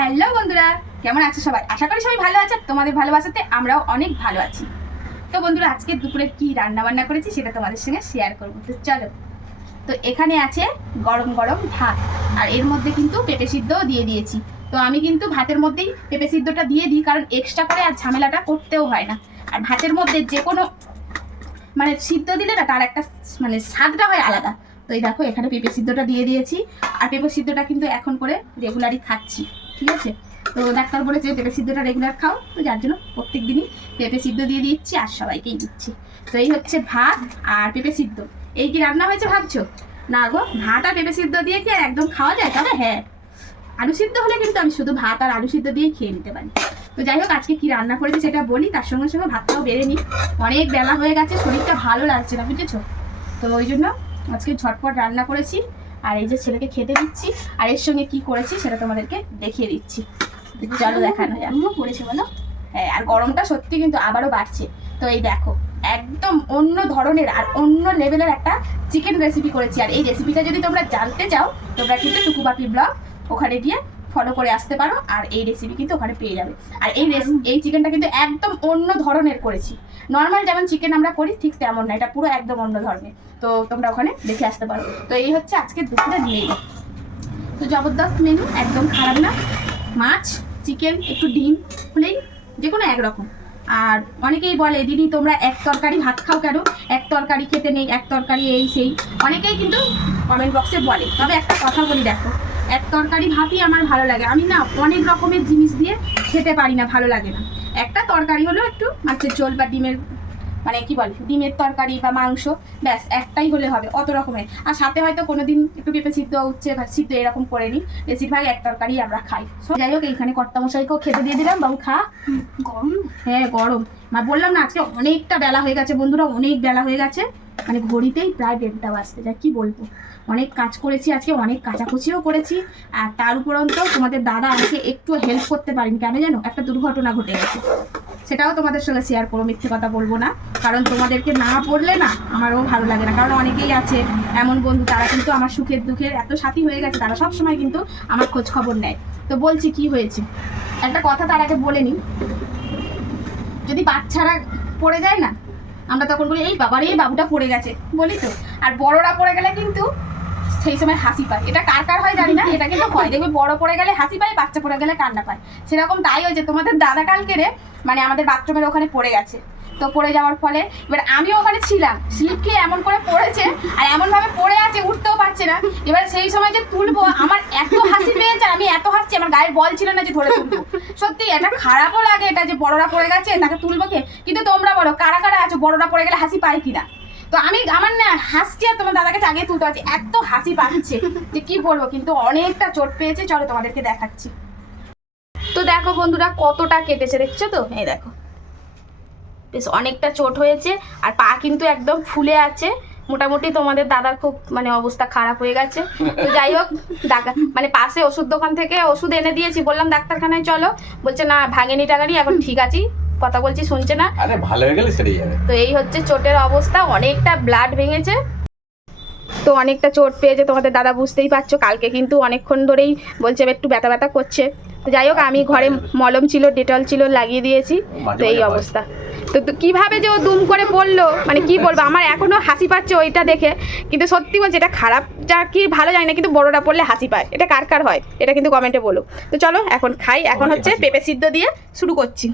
Hello বন্ধুরা, কেমন আছো সবাই? আশা করি সবাই ভালো আছে। তোমাদের ভালোবাসাতে আমরাও অনেক ভালো আছি। তো বন্ধুরা, আজকে দুপুরে কি রান্না বান্না করেছি সেটা তোমাদের সঙ্গে শেয়ার করবো। তো চলো। তো এখানে আছে গরম গরম ভাত, আর এর মধ্যে কিন্তু পেঁপে সিদ্ধও দিয়ে দিয়েছি। তো আমি কিন্তু ভাতের মধ্যেই পেঁপে সিদ্ধটা দিয়ে দিই, কারণ এক্সট্রা করে আর ঝামেলাটা করতেও হয় না। আর ভাতের মধ্যে যে কোনো মানে সিদ্ধ দিলে না তার একটা মানে স্বাদটা হয় আলাদা। তো এই দেখো, এখানে পেঁপে সিদ্ধটা দিয়ে দিয়েছি। আর পেঁপে সিদ্ধটা কিন্তু এখন করে রেগুলারই খাচ্ছি, ঠিক আছে? তো ডাক্তার বলেছে পেঁপে সিদ্ধটা রেগুলার খাও, তো যার জন্য প্রত্যেক দিনই পেঁপে সিদ্ধ দিয়ে দিচ্ছি আর সবাইকেই দিচ্ছি। তো এই হচ্ছে ভাত আর পেঁপে সিদ্ধ। এই কি রান্না হয়েছে ভাবছো? না গো, ভাত আর পেঁপে সিদ্ধ দিয়ে কি আর একদম খাওয়া যায়? তবে হ্যাঁ, আলু সিদ্ধ হলে কিন্তু আমি শুধু ভাত আর আলু সিদ্ধ দিয়েই খেয়ে নিতে পারি। তো যাই হোক, আজকে কি রান্না করেছি সেটা বলি, তার সঙ্গে সঙ্গে ভাতটাও বেড়ে নিই। অনেক বেলা হয়ে গেছে, শরীরটা ভালো লাগছে না, বুঝেছো? তো ওই জন্য আজকে ঝটপট রান্না করেছি। আর এই যে ছেলেকে খেতে দিচ্ছি, আর এর সঙ্গে কি করেছি সেটা তোমাদেরকে দেখিয়ে দিচ্ছি। চলো দেখানো যায়। আমিও করেছি বলো। হ্যাঁ, আর গরমটা সত্যি কিন্তু আবারও বাড়ছে। তো এই দেখো, একদম অন্য ধরনের আর অন্য লেভেলের একটা চিকেন রেসিপি করেছি। আর এই রেসিপিটা যদি তোমরা জানতে চাও, তোমরা কিন্তু টুকুপাপি ব্লগ ওখানে গিয়ে ফলো করে আসতে পারো, আর এই রেসিপি কিন্তু ওখানে পেয়ে যাবে। আর এই চিকেনটা কিন্তু একদম অন্য ধরনের করেছি। নর্মাল যেমন চিকেন আমরা করি ঠিক তেমন না, এটা পুরো একদম অন্য ধরনের। তো তোমরা ওখানে দেখে আসতে পারো। তো এই হচ্ছে আজকে দুপুরের মেনু। তো জবরদস্ত মেনু, একদম খারাপ না। মাছ, চিকেন, একটু ডিম হলেই যে কোনো একরকম। আর অনেকেই বলে দিদি তোমরা এক তরকারি ভাত খাও কেন, এক তরকারি খেতে নেই, এক তরকারি এই সেই, অনেকেই কিন্তু কমেন্ট বক্সে বলে। তবে একটা কথা বলি, দেখো, এক তরকারি ভাতই আমার ভালো লাগে। আমি না অনেক রকমের জিনিস দিয়ে খেতে পারি না, ভালো লাগে না। একটা তরকারি হলো একটু মাছের ঝোল বা ডিমের মানে কি বলে ডিমের তরকারি বা মাংস, ব্যাস একটাই হলে হবে, অত রকমের। আর সাথে হয়তো কোনোদিন একটু পেঁপে সিদ্ধ, উচ্ছে সিদ্ধ এরকম করে নিই। বেশিরভাগ এক তরকারি আমরা খাই। যাই হোক, এইখানে কর্তামশাইকেও খেতে দিয়ে দিলাম। বাবু খা। গরম? হ্যাঁ গরম। মা বললাম না, আজকে অনেকটা বেলা হয়ে গেছে বন্ধুরা, অনেক বেলা হয়ে গেছে। মানে ঘড়িতেই প্রায় 1:30 বাজতে যায়। কি বলবো, অনেক কাজ করেছি আজকে, অনেক কাচাকুচিও করেছি। আর তার উপরন্ত তোমাদের দাদা আমাকে একটু হেল্প করতে পারেনি, কেন জানো? একটা দুর্ঘটনা ঘটে গেছে, সেটাও তোমাদের সঙ্গে শেয়ার করবো। মিথ্যে কথা বলবো না, কারণ তোমাদেরকে না বললে না আমারও ভালো লাগে না। কারণ অনেকেই আছে এমন বন্ধু, তারা কিন্তু আমার সুখের দুঃখের এত সাথী হয়ে গেছে, তারা সব সময় কিন্তু আমার খোঁজ খবর নেয়। তো বলছি কি হয়েছে, একটা কথা তার আগে বলে নিই। যদি বাচ্চারা পড়ে যায় না, আমরা তখন বলি এই বাবার এই বাবুটা পড়ে গেছে, বলি তো। আর বড়রা পড়ে গেলে কিন্তু সেই সময় হাসি পায়। এটা কার কার হয় জানি না, এটা কিন্তু হয়। দেখবে বড় পড়ে গেলে হাসি পায়, বাচ্চা পড়ে গেলে কান্না পায়। সেরকম তাই হয়েছে, তোমাদের দাদা কালকে মানে আমাদের বাথরুমের ওখানে পড়ে গেছে। তো পড়ে যাওয়ার ফলে এবার আমিও ওখানে ছিলাম, স্লিপ খেয়ে এমন করে পড়েছে, আর এমনভাবে পড়ে আছে উঠতেও পারছে না। এবার সেই সময় যে তুলবো, আমার এত হাসি পেয়েছে, আমি এত হাসছি, আমার গায়ের বল ছিল না যে ধরে তুলবো। সত্যি এটা খারাপও লাগে, এটা যে বড়রা পড়ে গেছে তাকে তুলবো কে। কিন্তু তোমরা বলো কারা কারা আছো বড়রা পড়ে গেলে হাসি পায় কিনা? তো আমার না হাসছি, আর তোমার দাদাকে আগে তুলতে পারছি, এত হাসি পাচ্ছে যে কি বলবো। কিন্তু অনেকটা চোট পেয়েছে, চলো তোমাদেরকে দেখাচ্ছি। তো দেখো বন্ধুরা, কতটা কেটেছে দেখছো তো? এই দেখো, বেশ অনেকটা চোট হয়েছে। আর পা কিন্তু একদম ফুলে আছে মোটামুটি। তোমাদের দাদার খুব মানে অবস্থা খারাপ হয়ে গেছে। তো যাই হোক, মানে পাশে ওষুধ দোকান থেকে ওষুধ এনে দিয়েছি, বললাম ডাক্তারখানায় চলো, বলছে না ভাঙেনি টাঙানি, এখন ঠিক আছি, কথা বলছি শুনছে না। আরে ভালো হয়ে গেলে সেরে যাবে। তো এই হচ্ছে চোটের অবস্থা, অনেকটা ব্লাড ভেঙেছে। তো অনেকটা চোট পেয়েছে তোমাদের দাদা, বুঝতেই পারছো। কালকে কিন্তু অনেকক্ষণ ধরেই বলছে একটু ব্যথা ব্যথা করছে। তো যাই হোক, আমি ঘরে মলম ছিল, ডেটল ছিল, লাগিয়ে দিয়েছি। তো এই অবস্থা। তো কিভাবে যে ও দুম করে পড়লো, মানে কি বলবো, আমার এখনো হাসি পাচ্ছে ওইটা দেখে। কিন্তু সত্যি বলছি, এটা খারাপ যা কি ভালো জানি না, কিন্তু বড়রা পড়লে হাসি পায়। এটা কার কার হয় এটা কিন্তু কমেন্টে বলো। তো চলো এখন খাই। এখন হচ্ছে পেঁপে সিদ্ধ দিয়ে শুরু করছি।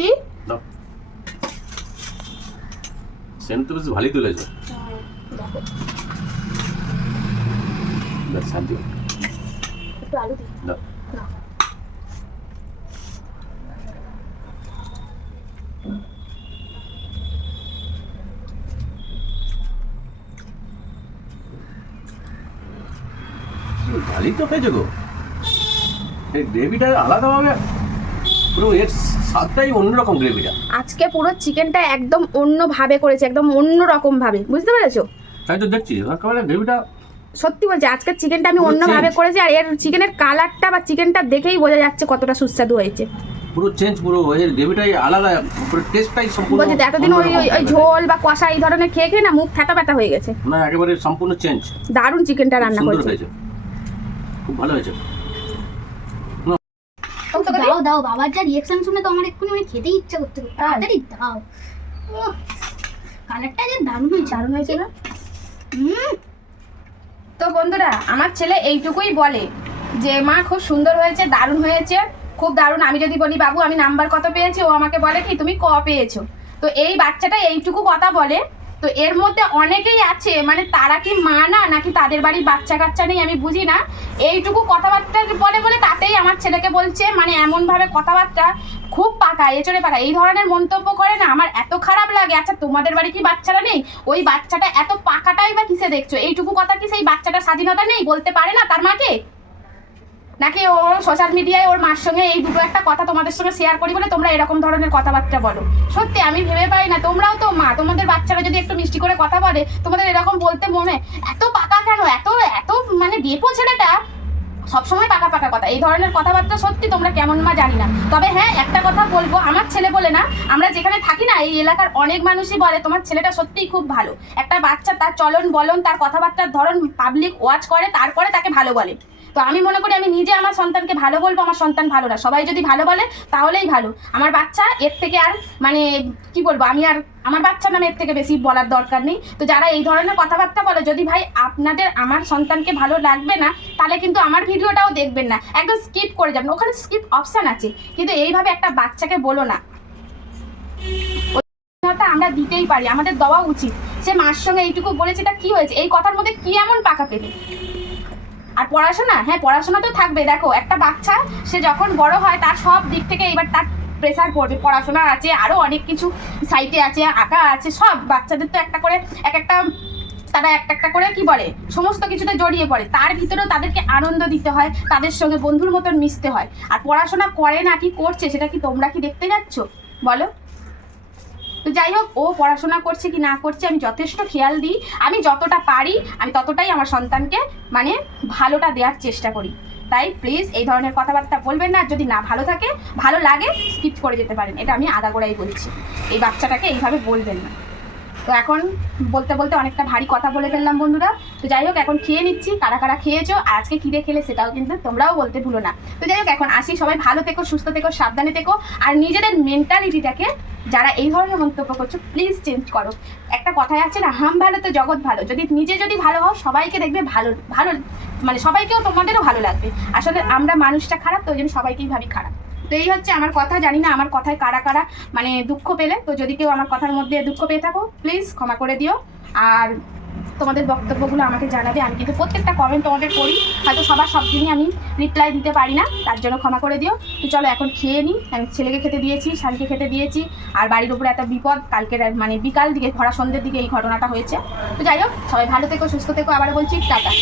দি সেন্ট তো বেশ ভালোই তুলেছো। শান্তি একটু আলু দিই। ভালোই তো হয়েছে গো। এই গ্রেভিটা আলাদাভাবে পুরো এর স্বাদটাই অন্যরকম। গ্রেভিটা আজকে পুরো চিকেনটা একদম অন্যভাবে করেছে, একদম অন্য রকম ভাবে, বুঝতে পেরেছো? তাই তো দেখছি একেবারে গ্রেভিটা। সত্যি বলছি, আজকের চিকেনটা আমি অন্যভাবে করেছি। আর এর চিকেনের কালারটা বা চিকেনটা দেখেই বোঝা যাচ্ছে কতটা সুস্বাদু হয়েছে। পুরো চেঞ্জ, পুরো এর গ্রেভিটাই আলাদা, পুরো টেস্টটাই সম্পূর্ণ বলছি তো এতদিন ওই ওই- ওই ঝোল বা কষা এই ধরনের খেয়ে খেয়ে না মুখ ফ্যাটা ফ্যাটা হয়ে গেছে। না একেবারে সম্পূর্ণ চেঞ্জ, দারুণ চিকেনটা রান্না সুন্দর করেছে। হয়েছে, খুব ভালো হয়েছে। দাও দাও, বাবার যা রিয়াকশন শুনে তো আমার এক্ষুনি মানে খেতে ইচ্ছা করতে, তাড়াতাড়ি দাও। কালারটা যে দারুণ হয়েছে। দারুণ হয়েছে না? হুম, তো বন্ধুরা আমার ছেলে এইটুকুই বলে যে মা খুব সুন্দর হয়েছে, দারুণ হয়েছে, খুব দারুণ। আমি যদি বলি বাবু আমি নাম্বার কত পেয়েছি, ও আমাকে বলে কি তুমি ক পেয়েছো। তো এই বাচ্চাটা এইটুকু কথা বলে। তো এর মধ্যে অনেকেই আছে মানে তারা কি মা না নাকি তাদের বাড়ির বাচ্চা কাচ্চা নেই আমি বুঝি না, এইটুকু কথাবার্তা বলে বলে তাতেই আমার ছেলেকে বলছে মানে এমনভাবে কথাবার্তা খুব পাকা, এচড়ে পাকা এই ধরনের মন্তব্য করে না, আমার এত খারাপ লাগে। আচ্ছা তোমাদের বাড়ি কি বাচ্চারা নেই? ওই বাচ্চাটা এত পাকাটাই বা কিসে দেখছো? এইটুকু কথা কি সেই বাচ্চাটা স্বাধীনতা নেই, বলতে পারে না তার মাকে? নাকি ও সোশ্যাল মিডিয়ায় ওর মার সঙ্গে এই দুটো একটা কথা তোমাদের সঙ্গে শেয়ার করি বলে তোমরা এরকম ধরনের কথাবার্তা বলো? সত্যি আমি ভেবে পাই না, তোমরাও তো মা, তোমাদের বাচ্চারা যদি একটু মিষ্টি করে কথা বলে তোমাদের এরকম বলতে মনে এত পাকা কেন? এত এত মানে বেপো ছেলেটা সবসময় পাকা পাকা কথা, এই ধরনের কথাবার্তা সত্যি তোমরা কেমন মা জানি না। তবে হ্যাঁ একটা কথা বলবো, আমার ছেলে বলে না, আমরা যেখানে থাকি না এই এলাকার অনেক মানুষই বলে তোমার ছেলেটা সত্যিই খুব ভালো। একটা বাচ্চা তার চলন বলন তার কথাবার্তার ধরন পাবলিক ওয়াচ করে তারপরে তাকে ভালো বলে। তো আমি মনে করি আমি নিজে আমার সন্তানকে ভালো বলবো, আমার সন্তান ভালো না, সবাই যদি ভালো বলে তাহলেই ভালো। আমার বাচ্চা এর থেকে আর মানে কি বলবো, আমি আর আমার বাচ্চা নামে এর থেকে বেশি বলার দরকার নেই। তো যারা এই ধরনের কথাবার্তা বলে, যদি ভাই আপনাদের আমার সন্তানকে ভালো লাগবে না তাহলে কিন্তু আমার ভিডিওটাও দেখবেন না, একদম স্কিপ করে যাবেন, ওখানে স্কিপ অপশান আছে। কিন্তু এইভাবে একটা বাচ্চাকে বলো না, আমরা দিতেই পারি, আমাদের দেওয়া উচিত। সে মার সঙ্গে এইটুকু বলেছে, তা কি হয়েছে? এই কথার মধ্যে কি এমন পাকা পেলে? আর পড়াশোনা, হ্যাঁ পড়াশোনা তো থাকবে। দেখো একটা বাচ্চা সে যখন বড় হয় তার সব দিক থেকে এবার তার প্রেসার পড়বে, পড়াশোনা আছে, আরও অনেক কিছু সাইটে আছে, আঁকা আছে, সব বাচ্চাদের তো একটা করে এক একটা তারা একটা একটা করে কি বলে সমস্ত কিছুতে জড়িয়ে পড়ে, তার ভিতরেও তাদেরকে আনন্দ দিতে হয়, তাদের সঙ্গে বন্ধুর মতন মিশতে হয়। আর পড়াশোনা করে না কি করছে সেটা কি তোমরা কি দেখতে যাচ্ছ বলো? তো যাই হোক, ও পড়াশোনা করছে কি না করছে আমি যথেষ্ট খেয়াল দিই, আমি যতটা পারি আমি ততটাই আমার সন্তানকে মানে ভালোটা দেওয়ার চেষ্টা করি। তাই প্লিজ এই ধরনের কথাবার্তা বলবেন না, যদি না ভালো থাকে ভালো লাগে স্কিপ করে যেতে পারেন, এটা আমি আগাগোড়াই বলছি। এই বাচ্চাটাকে এইভাবে বলবেন না। তো এখন বলতে বলতে অনেকটা ভারী কথা বলে ফেললাম বন্ধুরা। তো যাই হোক এখন খেয়ে নিচ্ছি, কারা কারা খেয়েছো আর আজকে কী দিয়ে খেলে সেটাও কিন্তু তোমরাও বলতে ভুলো না। তো যাই হোক এখন আসি, সবাই ভালো থেকো, সুস্থ থেকো, সাবধানে থেকো, আর নিজেদের মেন্টালিটিটাকে যারা এই ধরনের মন্তব্য করছো প্লিজ চেঞ্জ করো। একটা কথাই আছে না, হাম ভালো তো জগৎ ভালো, যদি নিজে যদি ভালো হও সবাইকে দেখবে ভালো ভালো, মানে সবাইকেও তোমাদেরও ভালো লাগবে। আসলে আমরা মানুষটা খারাপ তো ওই জন্য সবাইকেই ভাবি খারাপ। তো এই হচ্ছে আমার কথা, জানি না আমার কথায় কারা কারা মানে দুঃখ পেলে, তো যদি কেউ আমার কথার মধ্যে দুঃখ পেয়ে থাকো প্লিজ ক্ষমা করে দিও। আর তোমাদের বক্তব্যগুলো আমাকে জানাবে, আমি কিন্তু প্রত্যেকটা কমেন্ট তোমাদের করি, হয়তো সবার সব দিনই আমি রিপ্লাই দিতে পারি না, তার জন্য ক্ষমা করে দিও। তো চলো এখন খেয়ে নিই, আমি ছেলেকে খেতে দিয়েছি, শানকে খেতে দিয়েছি, আর বাড়ির উপরে একটা বিপদ, কালকের মানে বিকাল দিকে ভরা সন্ধ্যের দিকে এই ঘটনাটা হয়েছে। তো যাই হোক সবাই ভালো থেকো, সুস্থ থেকো, আবার বলছি টাটা।